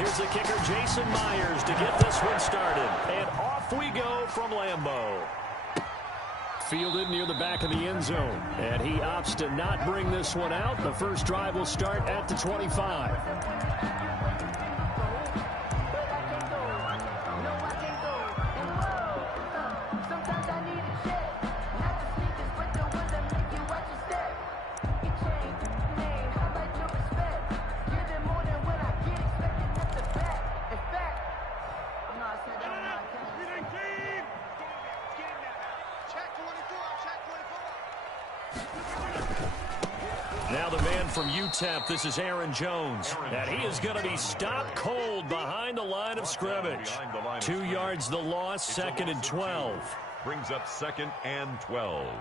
Here's the kicker, Jason Myers, to get this one started. And off we go from Lambeau. Fielded near the back of the end zone. And he opts to not bring this one out. The first drive will start at the 25. Now the man from UTEP, this is Aaron Jones. And he is going to be stopped cold behind the line of scrimmage. 2 yards the loss, second and 12. Brings up second and 12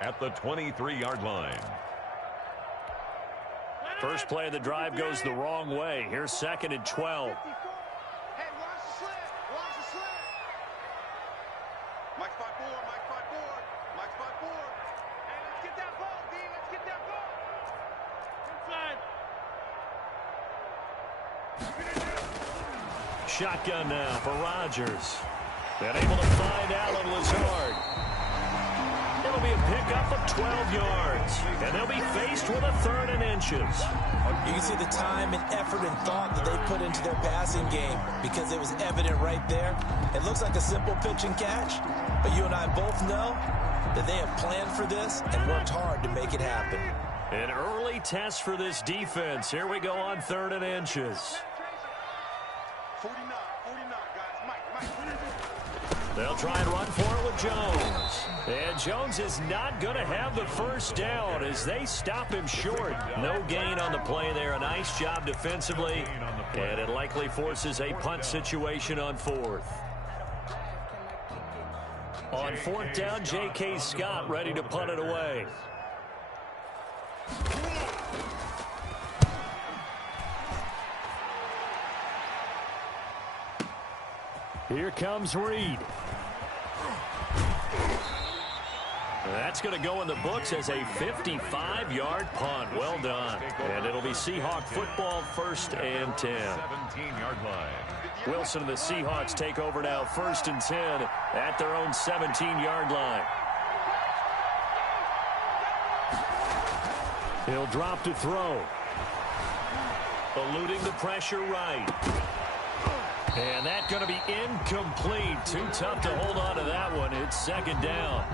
at the 23-yard line. First play of the drive goes the wrong way. Here's second and 12. Shotgun now for Rodgers. And able to find Allen Lazard. It'll be a pickup of 12 yards. And they'll be faced with a third and inches. You can see the time and effort and thought that they put into their passing game because it was evident right there. It looks like a simple pitch and catch, but you and I both know that they have planned for this and worked hard to make it happen. An early test for this defense. Here we go on third and inches. 49, guys. Mike. They'll try and run for it with Jones. And Jones is not going to have the first down as they stop him short. No gain on the play there. A nice job defensively. And it likely forces a punt situation on fourth. On fourth down, J.K. Scott ready to punt it away. Here comes Reed. That's going to go in the books as a 55-yard punt. Well done. And it'll be Seahawk football, first and 10. 17-yard line. Wilson and the Seahawks take over now, first and 10 at their own 17-yard line. He'll drop to throw. Eluding the pressure right. And that's going to be incomplete. Too tough to hold on to that one. It's second down.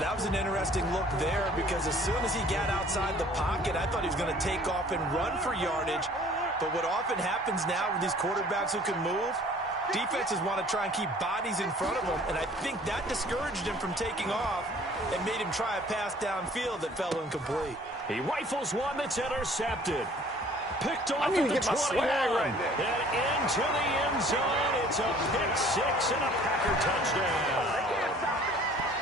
That was an interesting look there because as soon as he got outside the pocket, I thought he was going to take off and run for yardage. But what often happens now with these quarterbacks who can move, defenses want to try and keep bodies in front of them. And I think that discouraged him from taking off and made him try a pass downfield that fell incomplete. He rifles one that's intercepted. Picked off I at the 21. Right there. And into the end zone. It's a pick six and a Packer touchdown.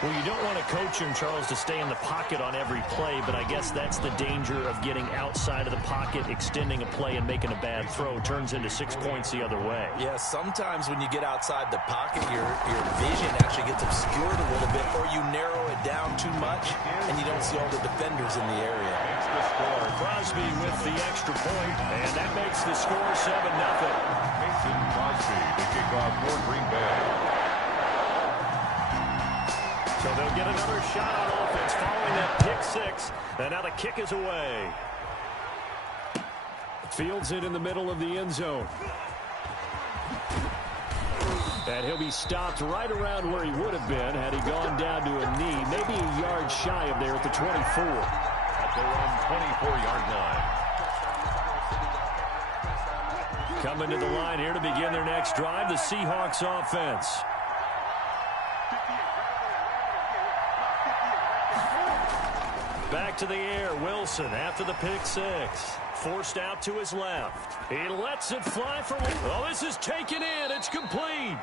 Well, you don't want to coach him, Charles, to stay in the pocket on every play, but I guess that's the danger of getting outside of the pocket, extending a play, and making a bad throw. Turns into 6 points the other way. Yeah, sometimes when you get outside the pocket, your vision actually gets obscured a little bit, or you narrow it down too much, and you don't see all the defenders in the area. It's the score. Crosby with the extra point, and that makes the score 7-0. Mason Crosby to kick off for Green Bay. So they'll get another shot on offense following that pick six. And now the kick is away. Fields it in the middle of the end zone. And he'll be stopped right around where he would have been had he gone down to a knee. Maybe a yard shy of there at the 24. At their own 24-yard line. Coming to the line here to begin their next drive, the Seahawks offense. Back to the air, Wilson after the pick six. Forced out to his left. He lets it fly for... Oh, this is taken in. It's complete.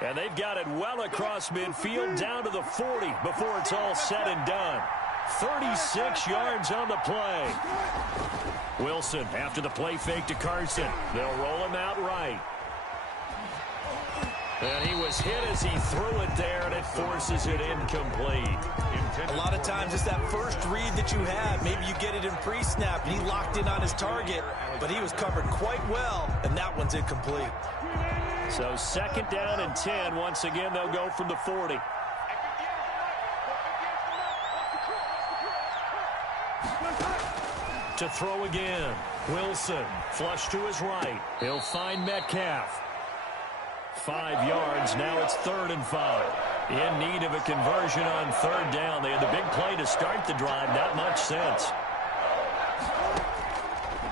And they've got it well across midfield down to the 40 before it's all said and done. 36 yards on the play. Wilson after the play fake to Carson. They'll roll him out right. And he was hit as he threw it there, and it forces it incomplete. A lot of times it's that first read that you have. Maybe you get it in pre-snap, and he locked in on his target, but he was covered quite well, and that one's incomplete. So second down and 10. Once again, they'll go from the 40. To throw again. Wilson, flush to his right. He'll find Metcalf. 5 yards. Now it's 3rd and 5. In need of a conversion on 3rd down. They had the big play to start the drive. Not much sense.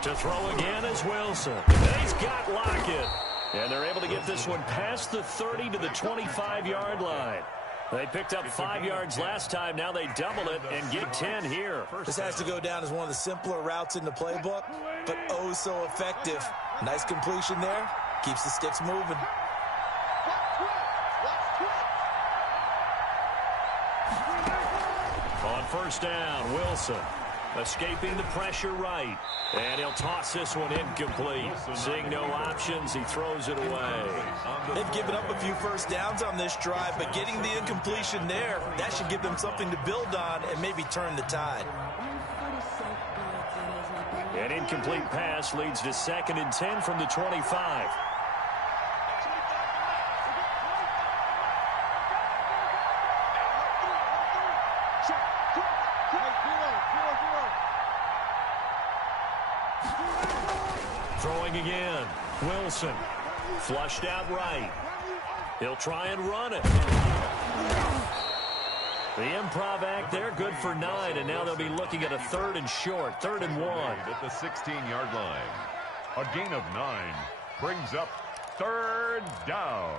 To throw again is Wilson. And he's got Lockett. And they're able to get this one past the 30 to the 25-yard line. They picked up 5 yards last time. Now they double it and get 10 here. This has to go down as one of the simpler routes in the playbook, but oh so effective. Nice completion there. Keeps the sticks moving. On 1st down, Wilson escaping the pressure right. And he'll toss this one incomplete. Seeing no options, he throws it away. They've given up a few first downs on this drive, but getting the incompletion there, that should give them something to build on and maybe turn the tide. An incomplete pass leads to 2nd and 10 from the 25. Throwing again. Wilson. Flushed out right. He'll try and run it. The improv act there, good for 9, and now they'll be looking at a 3rd and short, 3rd and 1. At the 16-yard line. A gain of 9 brings up 3rd down.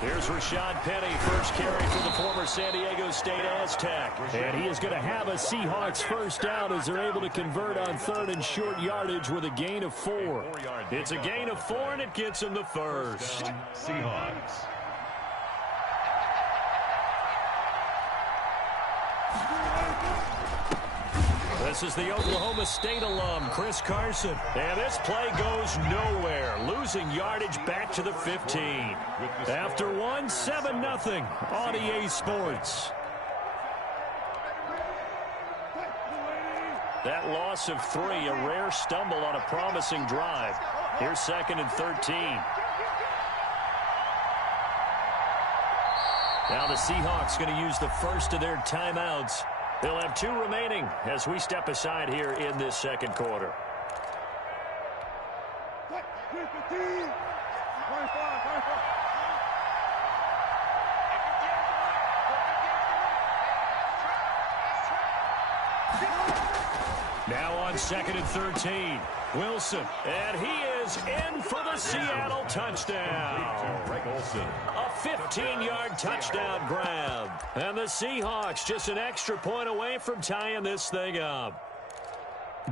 Here's Rashad Penny, first carry for the former San Diego State Aztec. And he is going to have a Seahawks first down as they're able to convert on 3rd and short yardage with a gain of 4. It's a gain of 4, and it gets him the first. Seahawks. This is the Oklahoma State alum, Chris Carson. And this play goes nowhere, losing yardage back to the 15. After one, 7-0 on EA Sports. That loss of 3, a rare stumble on a promising drive. Here's 2nd and 13. Now the Seahawks going to use the first of their timeouts. They'll have 2 remaining as we step aside here in this second quarter. Now on 2nd and 13. Wilson, and he is in for the Seattle touchdown. A 15-yard touchdown grab. And the Seahawks just an extra point away from tying this thing up.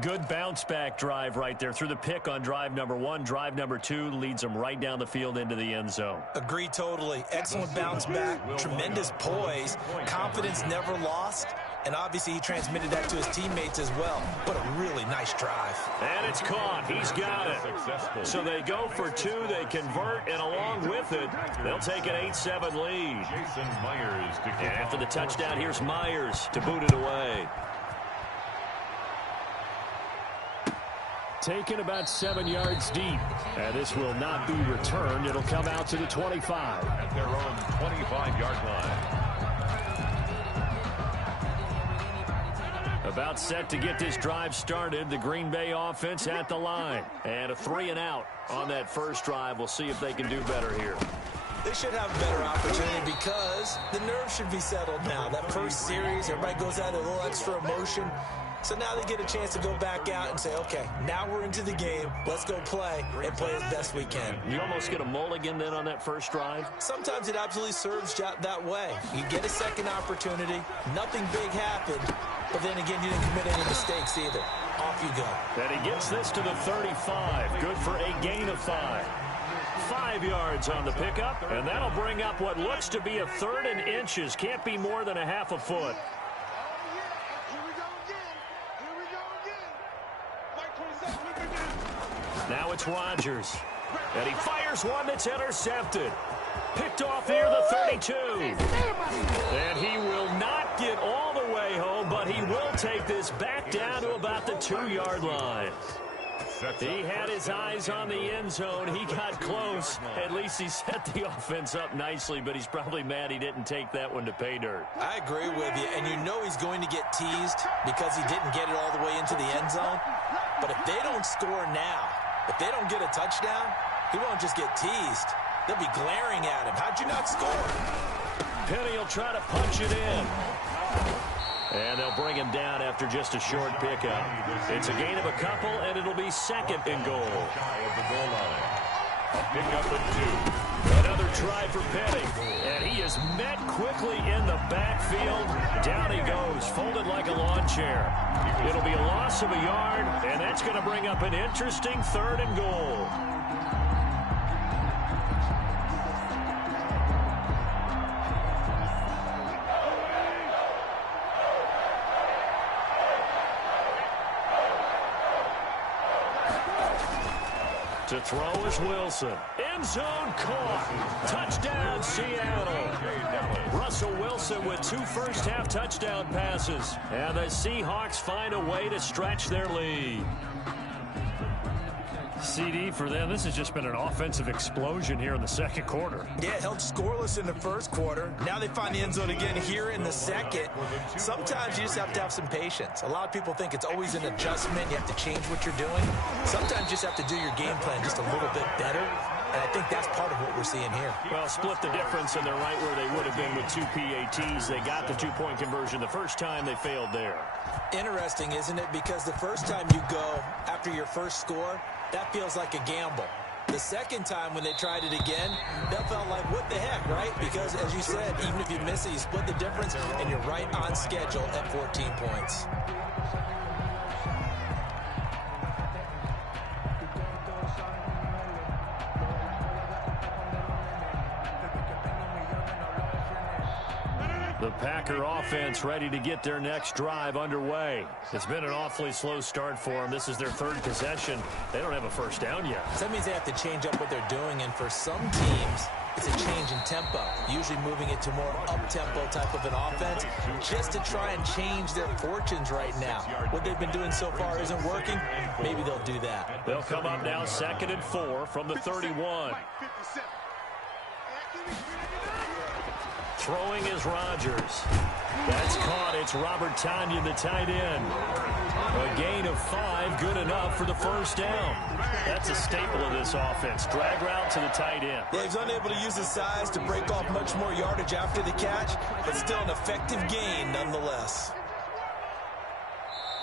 Good bounce-back drive right there through the pick on drive number 1. Drive number 2 leads them right down the field into the end zone. Agree totally. Excellent bounce back, tremendous poise, confidence never lost. And obviously he transmitted that to his teammates as well. But a really nice drive. And it's caught. He's got it. So they go for 2. They convert, and along with it, they'll take an 8-7 lead. And after the touchdown, here's Myers to boot it away. Taken about 7 yards deep. And this will not be returned. It'll come out to the 25. At their own 25-yard line. About set to get this drive started. The Green Bay offense at the line. And a 3-and-out on that first drive. We'll see if they can do better here. They should have a better opportunity because the nerves should be settled now. That first series, everybody goes out a little extra emotion. So now they get a chance to go back out and say, okay, now we're into the game. Let's go play and play as best we can. You almost get a mulligan then on that first drive? Sometimes it absolutely serves that way. You get a second opportunity. Nothing big happened. But then again, you didn't commit any mistakes either. off you go. And he gets this to the 35. Good for a gain of 5. 5 yards on the pickup, and that'll bring up what looks to be a 3rd and inches. Can't be more than a half a foot. Now it's Rodgers. And he fires one that's intercepted. Picked off near the 32. And he will not get all the way home, but he will take this back down to about the 2-yard line. He had his eyes on the end zone. He got close. At least he set the offense up nicely, but he's probably mad he didn't take that one to pay dirt. I agree with you, and you know he's going to get teased because he didn't get it all the way into the end zone. But if they don't score now, if they don't get a touchdown, he won't just get teased. They'll be glaring at him. How'd you not score? Penny will try to punch it in. And they'll bring him down after just a short pickup. It's a gain of a couple, and it'll be 2nd and goal. Shy of the goal line. A pickup at 2. Another try for Penny. And he is met quickly in the backfield. Down he goes, folded like a lawn chair. It'll be a loss of a yard, and that's going to bring up an interesting 3rd and goal. To throw is Wilson. End zone caught. Touchdown, Seattle. Russell Wilson with 2 first-half touchdown passes. And the Seahawks find a way to stretch their lead. CD for them, this has just been an offensive explosion here in the 2nd quarter. Yeah, held scoreless in the 1st quarter. Now they find the end zone again here in the 2nd. Sometimes you just have to have some patience. A lot of people think it's always an adjustment. You have to change what you're doing. Sometimes you just have to do your game plan just a little bit better. And I think that's part of what we're seeing here. Well, split the difference, and they're right where they would have been with 2 PATs. They got the 2-point conversion the first time. They failed there. Interesting, isn't it? Because the first time you go after your first score, that feels like a gamble. The second time when they tried it again, that felt like, what the heck, right? Because, as you said, even if you miss it, you split the difference, and you're right on schedule at 14 points. The Packer offense ready to get their next drive underway. It's been an awfully slow start for them. This is their 3rd possession. They don't have a first down yet. So that means they have to change up what they're doing, and for some teams, it's a change in tempo, usually moving it to more up-tempo type of an offense, just to try and change their fortunes right now. What they've been doing so far isn't working. Maybe they'll do that. They'll come up now 2nd and 4 from the 31. Throwing is Rodgers. That's caught. It's Robert Tonyan, the tight end. A gain of 5, good enough for the first down. That's a staple of this offense. Drag route to the tight end. Yeah, he's unable to use his size to break off much more yardage after the catch, but still an effective gain nonetheless.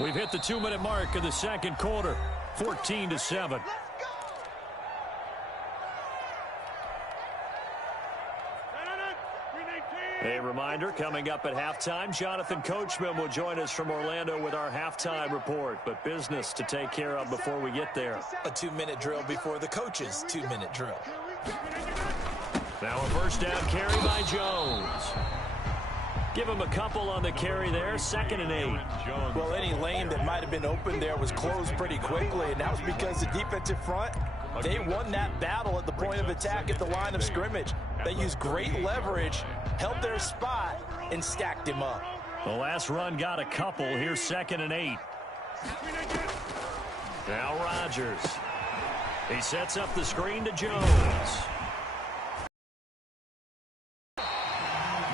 We've hit the 2-minute mark of the 2nd quarter. 14-7. A reminder, coming up at halftime, Jonathan Coachman will join us from Orlando with our halftime report. But business to take care of before we get there. A 2-minute drill before the coach's 2-minute drill. Now a first down carry by Jones. Give him a couple on the carry there, 2nd and 8. Well, any lane that might have been open there was closed pretty quickly, and that was because the defensive front, they won that battle at the point of attack at the line of scrimmage. They used great leverage, held their spot, and stacked him up. The last run got a couple. Here's 2nd and 8. Now Rodgers. He sets up the screen to Jones.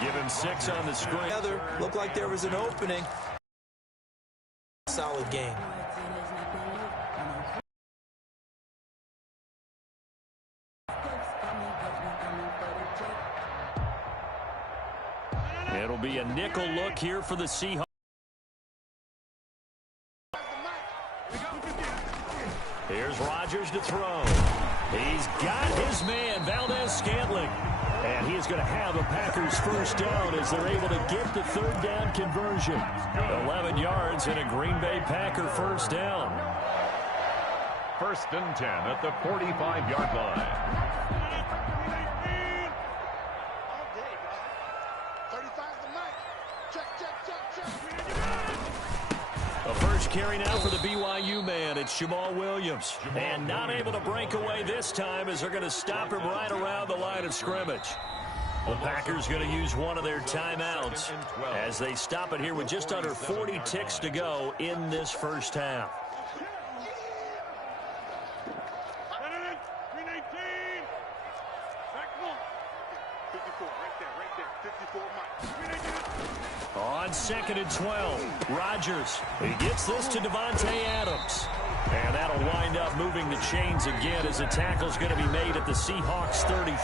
Give him 6 on the screen. Looked like there was an opening. Solid game. It'll be a nickel look here for the Seahawks. Here's Rodgers to throw. He's got his man, Valdez-Scantling. And he is going to have a Packers first down as they're able to get the third down conversion. 11 yards and a Green Bay Packer first down. 1st and 10 at the 45-yard line. The first carry now for the BYU man. It's Jamal Williams. And not able to break away this time as they're going to stop him right around the line of scrimmage. The Packers going to use one of their timeouts as they stop it here with just under 40 ticks to go in this first half. On 2nd and 12, Rodgers. He gets this to Davante Adams. And that'll wind up moving the chains again as the tackle's going to be made at the Seahawks 33.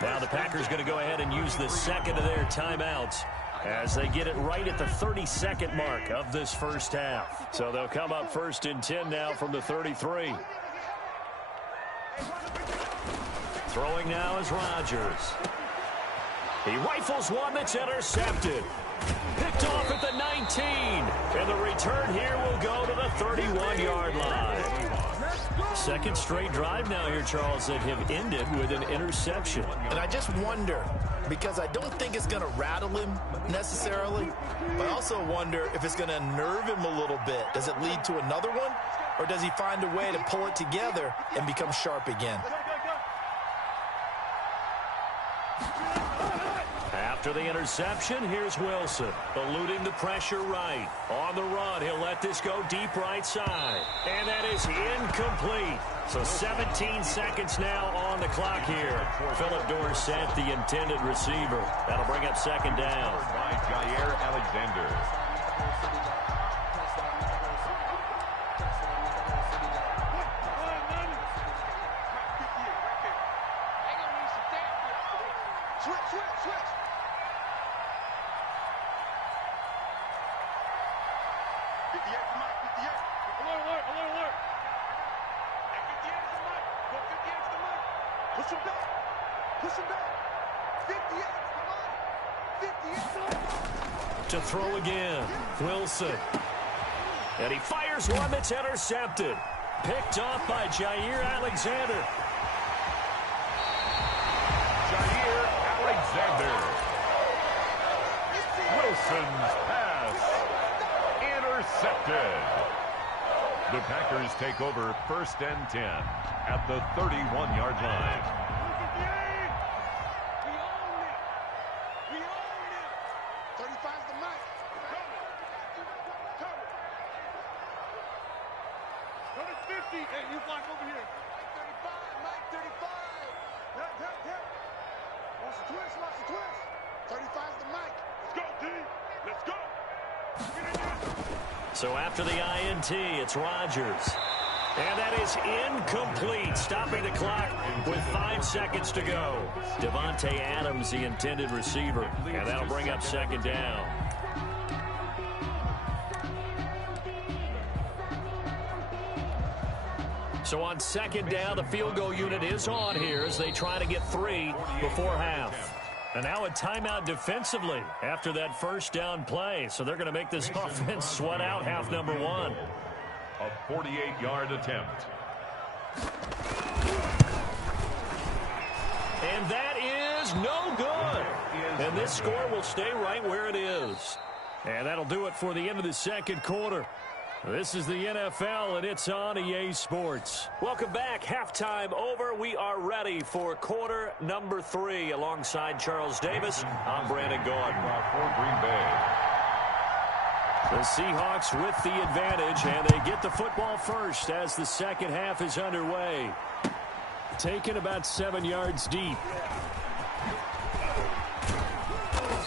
Now the Packers going to go ahead and use the second of their timeouts as they get it right at the 32nd mark of this first half. So they'll come up 1st and 10 now from the 33. Throwing now is Rodgers. He rifles one that's intercepted. Picked off at the 19. And the return here will go to the 31-yard line. Second straight drive now here, Charles, that have ended with an interception. And I just wonder, because I don't think it's going to rattle him necessarily, but I also wonder if it's going to nerve him a little bit. Does it lead to another one? Or does he find a way to pull it together and become sharp again? After the interception, here's Wilson, eluding the pressure right. On the run, he'll let this go deep right side. And that is incomplete. So 17 seconds now on the clock here. Philip Dorsett, the intended receiver. That'll bring up 2nd down. By Jair Alexander. To throw again, Wilson. And he fires one that's intercepted. Picked off by Jair Alexander. Jair Alexander. Wilson's pass intercepted. The Packers take over 1st and 10 at the 31-yard line. So after the INT, it's Rodgers. And that is incomplete, stopping the clock with 5 seconds to go. Davante Adams, the intended receiver, and that'll bring up 2nd down. So on 2nd down, the field goal unit is on here as they try to get 3 before half. And now a timeout defensively after that first down play. So they're going to make this offense sweat out half number 1. A 48-yard attempt. And that is no good. And this score will stay right where it is. And that'll do it for the end of the 2nd quarter. This is the NFL, and it's on EA Sports. Welcome back. Halftime over. We are ready for quarter number 3. Alongside Charles Davis, I'm Brandon Gordon. For Green Bay. The Seahawks with the advantage, and they get the football first as the second half is underway. Taken about 7 yards deep.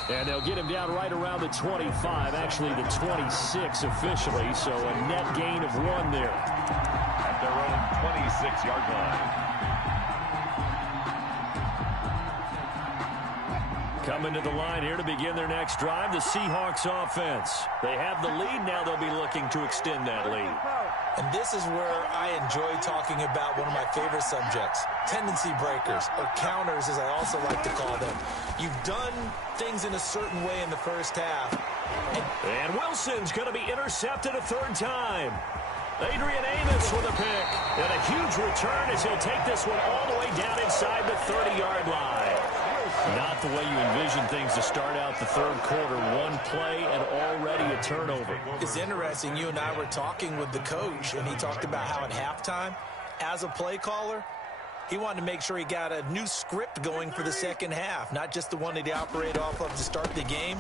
And they'll get him down right around the 25, actually the 26 officially, so a net gain of 1 there. At their own 26-yard line. Coming to the line here to begin their next drive, the Seahawks offense. They have the lead, now they'll be looking to extend that lead. And this is where I enjoy talking about one of my favorite subjects, tendency breakers, or counters as I also like to call them. You've done things in a certain way in the first half. And Wilson's going to be intercepted a third time. Adrian Amos with a pick. And a huge return as he'll take this one all the way down inside the 30-yard line. Not the way you envision things to start out the third quarter. One play and already a turnover. It's interesting. You and I were talking with the coach, and he talked about how at halftime, as a play caller, he wanted to make sure he got a new script going for the second half, not just the one that he operated off of to start the game.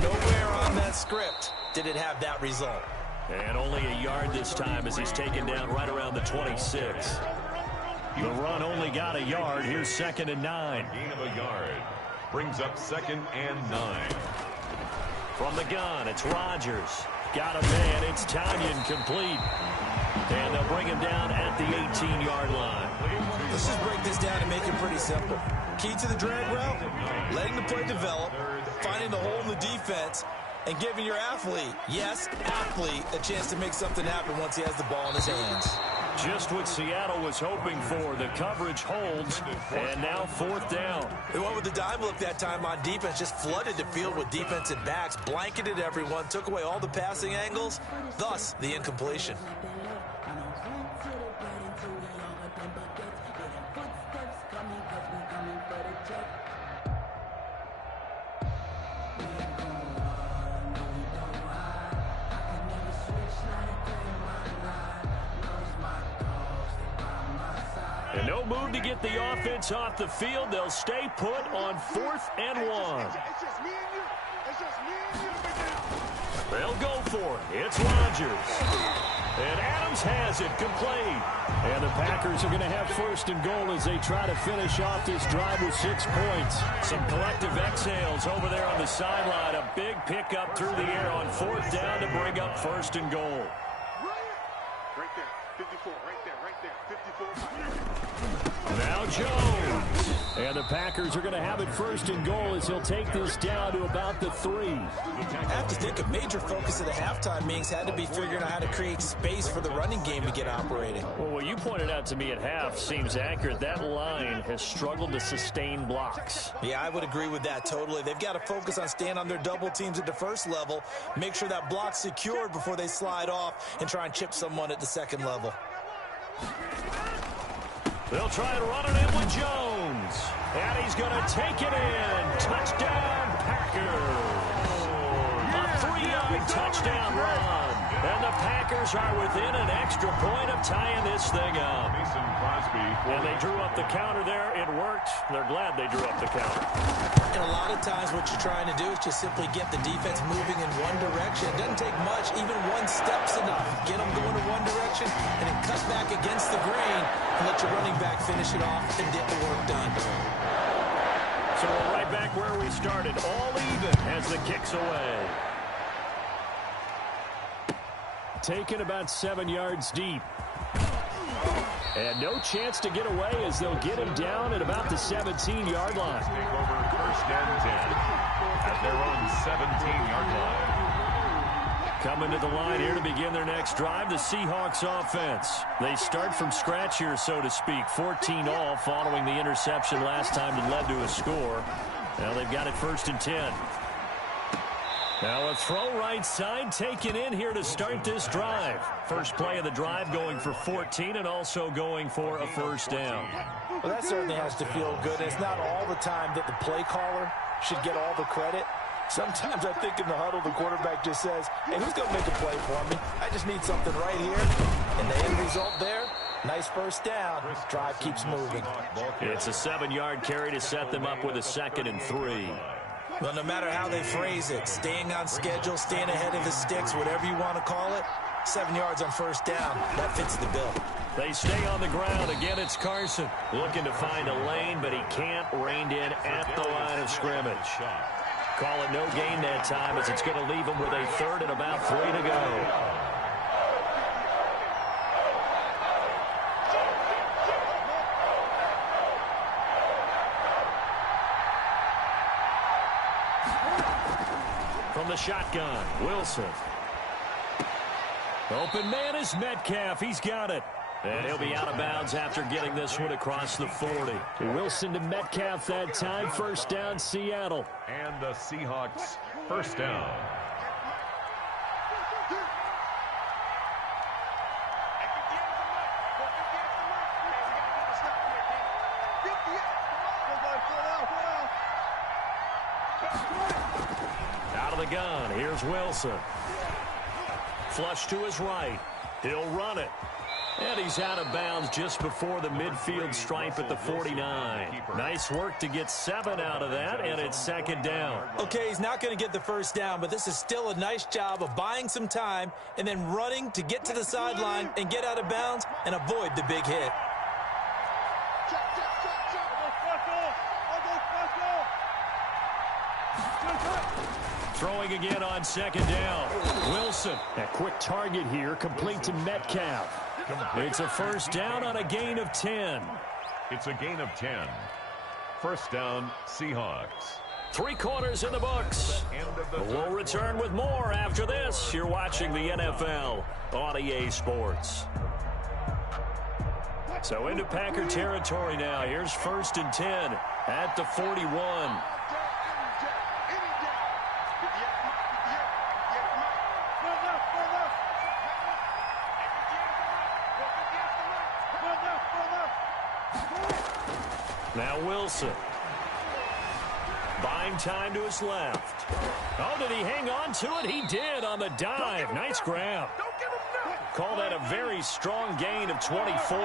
Nowhere on that script did it have that result. And only a yard this time as he's taken down right around the 26. The run only got a yard. Here's 2nd and 9. Gain of a yard. Brings up 2nd and 9. From the gun, it's Rodgers. Got a man. It's Tanyan complete. And they'll bring him down at the 18-yard line. Let's just break this down and make it pretty simple. Key to the drag route, letting the play develop, finding the hole in the defense, and giving your athlete, yes, athlete, a chance to make something happen once he has the ball in his hands. Just what Seattle was hoping for. The coverage holds, and now 4th down. They went with the dime look that time on defense, just flooded the field with defensive backs, blanketed everyone, took away all the passing angles, thus the incompletion. And no move to get the offense off the field. They'll stay put on 4th and 1. It's just me and you. It's just me and you right now. They'll go for it. It's Rodgers. And Adams has it complete. And the Packers are going to have 1st and goal as they try to finish off this drive with 6 points. Some collective exhales over there on the sideline. A big pickup through the air on 4th down to bring up 1st and goal. Right there. 54. Right there. 54. Now Jones. And the Packers are going to have it 1st and goal as he'll take this down to about the 3. I have to think a major focus of the halftime meetings had to be figuring out how to create space for the running game to get operating. Well, what you pointed out to me at half seems accurate. That line has struggled to sustain blocks. Yeah, I would agree with that totally. They've got to focus on staying on their double teams at the first level, make sure that block's secured before they slide off and try and chip someone at the second level. They'll try and run it in with Jones. And he's going to take it in. Touchdown, Packers. A 3-yard touchdown run. And the Packers are within an extra point of tying this thing up. Mason Crosby. And they drew up the counter there. It worked. They're glad they drew up the counter. And a lot of times what you're trying to do is just simply get the defense moving in one direction. It doesn't take much. Even one step's enough. Get them going in one direction and then cut back against the grain and let your running back finish it off and get the work done. So we're right back where we started. All even as the kick's away. Taken about 7 yards deep. And no chance to get away as they'll get him down at about the 17-yard line. Take over 1st and 10 at their own 17-yard line. Coming to the line here to begin their next drive, the Seahawks offense. They start from scratch here, so to speak. 14 all following the interception last time that led to a score. Now they've got it 1st and 10. Now a throw right side taken in here to start this drive. First play of the drive going for 14 and also going for a 1st down. Well, that certainly has to feel good. It's not all the time that the play caller should get all the credit. Sometimes I think in the huddle, the quarterback just says, hey, who's going to make a play for me? I just need something right here. And the end result there, nice 1st down. Drive keeps moving. It's a 7-yard carry to set them up with a 2nd and 3. Well, no matter how they phrase it, staying on schedule, staying ahead of the sticks, whatever you want to call it, 7 yards on 1st down. That fits the bill. They stay on the ground. Again, it's Carson looking to find a lane, but he can't. Reined in at the line of scrimmage. Call it no gain that time as it's going to leave him with a 3rd and about 3 to go. From the shotgun, Wilson. Open man is Metcalf. He's got it. And he'll be out of bounds after getting this one across the 40. Wilson to Metcalf that time. First down, Seattle. And the Seahawks first down. Out of the gun, here's Wilson. Flush to his right. He'll run it. And he's out of bounds just before the midfield stripe at the 49. Nice work to get 7 out of that, and it's second down. Okay, he's not going to get the first down, but this is still a nice job of buying some time and then running to get to the sideline and get out of bounds and avoid the big hit. Throwing again on second down. Wilson, a quick target here, complete to Metcalf. It's a first down on a gain of 10. It's a gain of 10. First down, Seahawks. 3 quarters in the books. We'll return with more after this. You're watching the NFL on EA Sports. So into Packer territory now. Here's first and 10 at the 41. Now Wilson. Buying time to his left. Oh, did he hang on to it? He did on the dive. Nice grab. Call that a very strong gain of 24.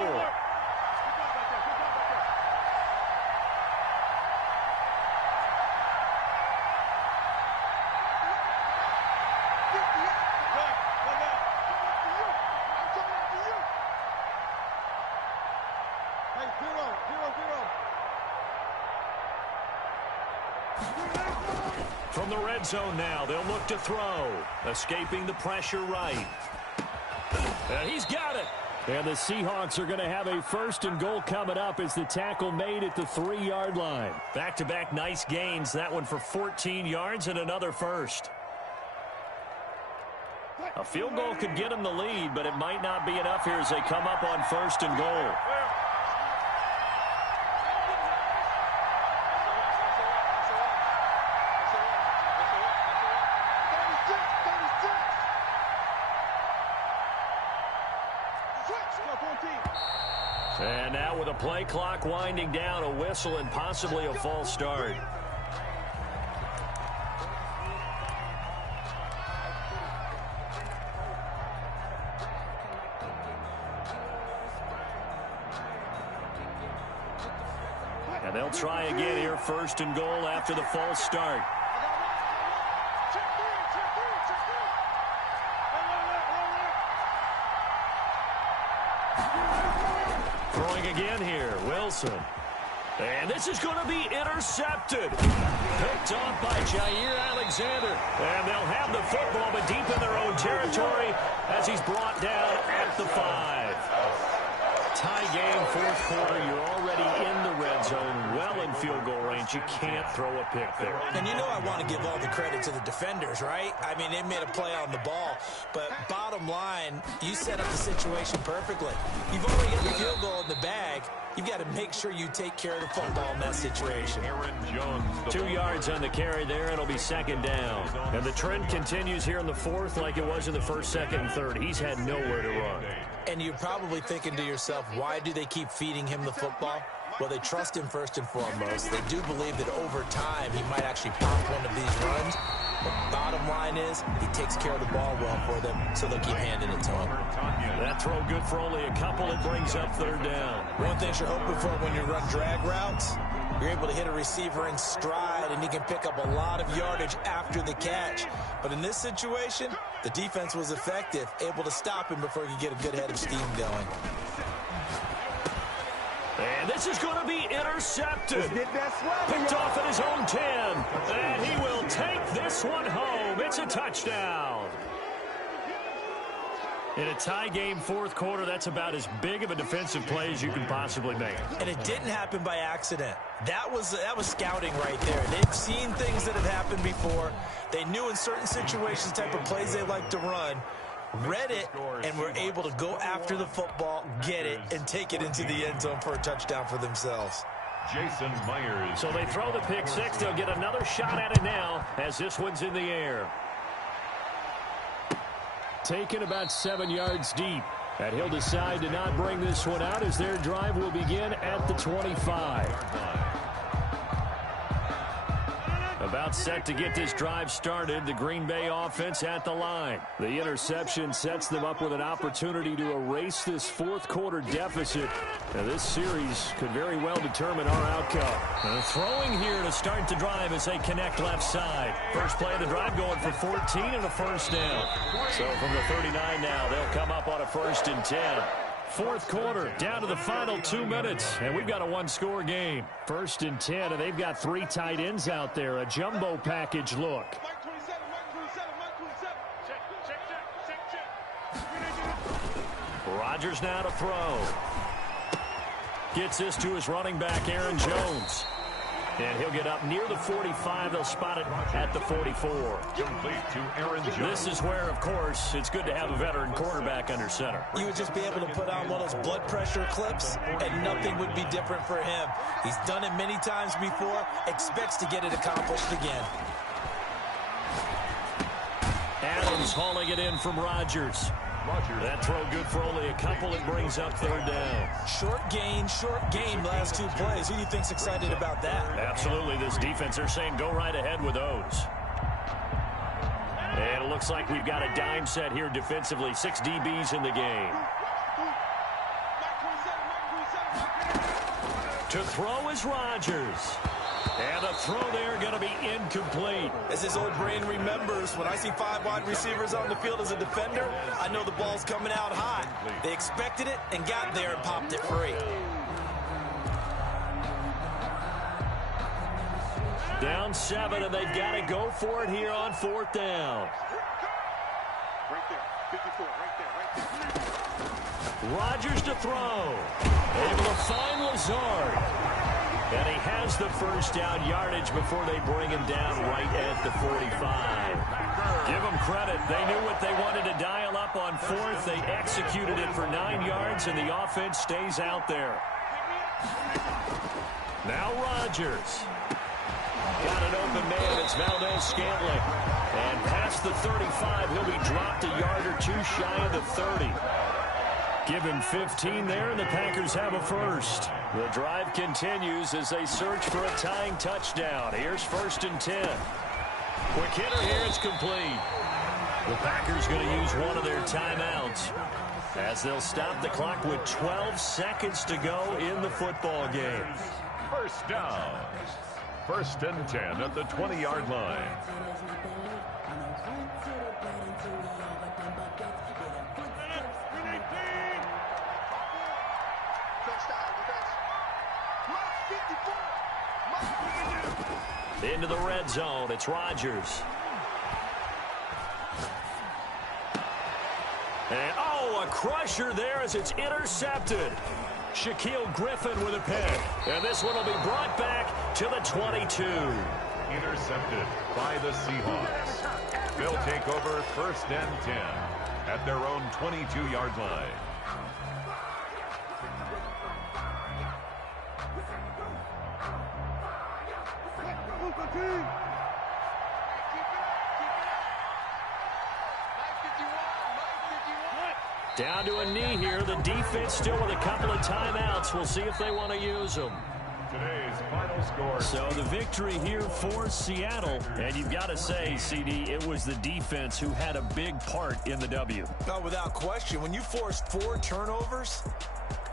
From the red zone now, they'll look to throw. Escaping the pressure right. And he's got it. And the Seahawks are going to have a first and goal coming up as the tackle made at the 3-yard line. Back-to-back nice gains. That one for 14 yards and another first. A field goal could get them the lead, but it might not be enough here as they come up on first and goal. And now with a play clock winding down, a whistle and possibly a false start. And they'll try again here, first and goal after the false start. Throwing again here, Wilson. And this is going to be intercepted. Picked off by Jair Alexander. And they'll have the football, but deep in their own territory as he's brought down at the 5. Tie game, fourth quarter. You're already in the red zone, well in field goal range. You can't throw a pick there. And you know I want to give all the credit to the defenders, right? I mean, they made a play on the ball. But bottom line, you set up the situation perfectly. You've already got the field goal in the bag. You've got to make sure you take care of the football in that situation. 2 yards on the carry there. It'll be second down. And the trend continues here in the fourth like it was in the first, second, and third. He's had nowhere to run. And you're probably thinking to yourself, why do they keep feeding him the football? Well, they trust him first and foremost. They do believe that over time he might actually pop one of these runs. But bottom line is he takes care of the ball well for them, so they'll keep handing it to him. That throw good for only a couple. It brings up third down. One thing you're hoping for when you run drag routes, you're able to hit a receiver in stride, and he can pick up a lot of yardage after the catch. But in this situation, the defense was effective, able to stop him before he could get a good head of steam going. And this is going to be intercepted. Picked off at his own 10. And he will take this one home. It's a touchdown. In a tie game, fourth quarter, that's about as big of a defensive play as you can possibly make. And it didn't happen by accident. That was scouting right there. They've seen things that have happened before. They knew in certain situations the type of plays they like to run. read it, and were able to go after the football, get it, and take it into the end zone for a touchdown for themselves. Jason Myers. So they throw the pick six. They'll get another shot at it now as this one's in the air. Taken about 7 yards deep. And he'll decide to not bring this one out as their drive will begin at the 25. About set to get this drive started. The Green Bay offense at the line. The interception sets them up with an opportunity to erase this fourth quarter deficit. Now, this series could very well determine our outcome. Throwing here to start the drive as they connect left side. First play of the drive going for 14 and a first down. So from the 39 now, they'll come up on a 1st and 10. Fourth quarter, down to the final 2 minutes, and we've got a one-score game. 1st and 10, and they've got 3 tight ends out there. A jumbo package look. Rodgers now to throw. Gets this to his running back, Aaron Jones. And he'll get up near the 45. They'll spot it at the 44. Complete to Aaron Jones. This is where, of course, it's good to have a veteran quarterback under center. You would just be able to put on one of those blood pressure clips, and nothing would be different for him. He's done it many times before, expects to get it accomplished again. Adams hauling it in from Rodgers. That throw good for only a couple. It brings up 3rd down. Short gain last 2 plays. Who do you think's excited about that? Absolutely. This defense, they're saying go right ahead with those. And it looks like we've got a dime set here defensively. 6 DBs in the game. To throw is Rodgers. And the throw there going to be incomplete. As his old brain remembers, when I see 5 wide receivers on the field as a defender, I know the ball's coming out hot. They expected it and got there and popped it free. Down 7, and they've got to go for it here on 4th down. Right there, 54, right there. Rodgers to throw. Able to find Lazard. And he has the first down yardage before they bring him down right at the 45. Give them credit. They knew what they wanted to dial up on 4th. They executed it for 9 yards, and the offense stays out there. Now Rodgers. Got an open man. It's Valdez-Scantling. And past the 35, he'll be dropped a yard or 2 shy of the 30. Give him 15 there, and the Packers have a first. The drive continues as they search for a tying touchdown. Here's 1st and 10. Quick hitter here, it's complete. The Packers going to use one of their timeouts as they'll stop the clock with 12 seconds to go in the football game. First down. 1st and 10 at the 20-yard line. Into the red zone, it's Rodgers. And, a crusher there as it's intercepted. Shaquille Griffin with a pick. And this one will be brought back to the 22. Intercepted by the Seahawks. They'll take over 1st and 10 at their own 22-yard line. Down to a knee here. The defense still with a couple of timeouts. We'll see if they want to use them. Today's final score. So the victory here for Seattle. And you've got to say, CD, it was the defense who had a big part in the W. No, without question. When you force 4 turnovers,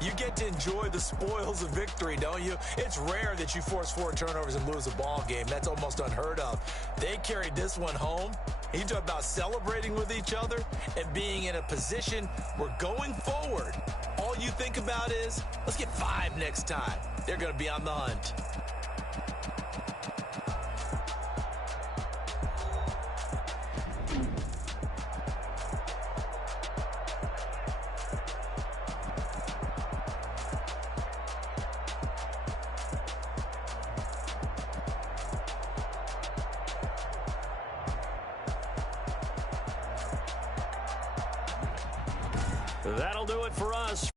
you get to enjoy the spoils of victory, don't you? It's rare that you force 4 turnovers and lose a ball game. That's almost unheard of. They carried this one home. You talk about celebrating with each other and being in a position where going forward, all you think about is, let's get 5 next time. They're going to be on the hunt. That'll do it for us.